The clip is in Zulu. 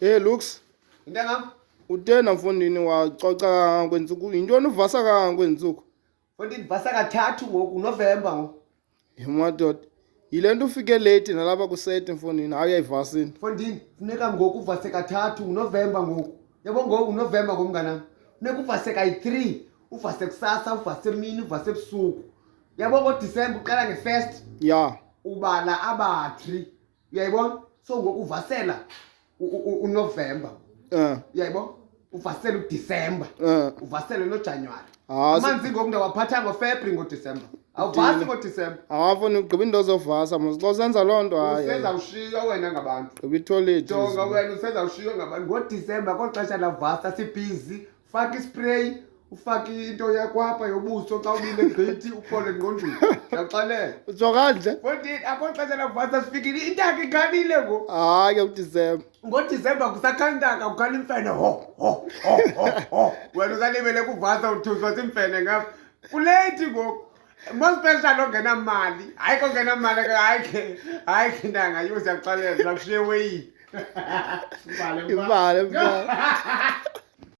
Hey Lux, Intangam? utena mfondini wacoca kangaka kwenzuku. Yintoni uvasa kangaka kwenzuku? Futhi ndivasa kathathu ngoku November ngoku. Madoda. Yile nto ufike late nalapha kusete mfondini, awuyayivasini. Fondini, funeka ngoku uvase kathathu November ngoku. Yabo ngoku November ngomnganam. Funeka uvase kayi-3, uvase kusasa, uvase emini, uvase ebusuku. Yabo ngoDisemba uqala nge-1st, Ya. ubala aba-3. Uyayibona? So ngoku uvasela uNovember. Uyayibona? Uvasela uDisemba. Uvasele noJanuwari. Amanzi ngoku ndawaphatha ngoFebruary ngoDisemba. Awuvasi ngoDisemba. Awafuni ugqiba into zovasa mos. Xa usenza loo nto hayi. Usezawushiywa wena ngabantu. Gqiba ithoyilethi. Jonga wena usezawushiywa ngabantu. NgoDisemba kwexesha lavasa sibhizi. Faka ispray, ufake into yakwapha yobuso xa ubile gqithi uphole engqondweni. Ndiyakuxelela. Utsho kanje? Fondini, akho xesha lavasa sifikile. Intaka ikhalile ngoku. Hayi uDisemba. NgoDisemba kusakhanya intaka ukhala imfene ho. Wena usalibele kuvasa uthuswa simfene ngapha. Kulethi ngoku. Most special ongenamali. Hayi kongenamali hayi ke ndanga yuza yaxalela nakushiye weyi. Ibale mfana.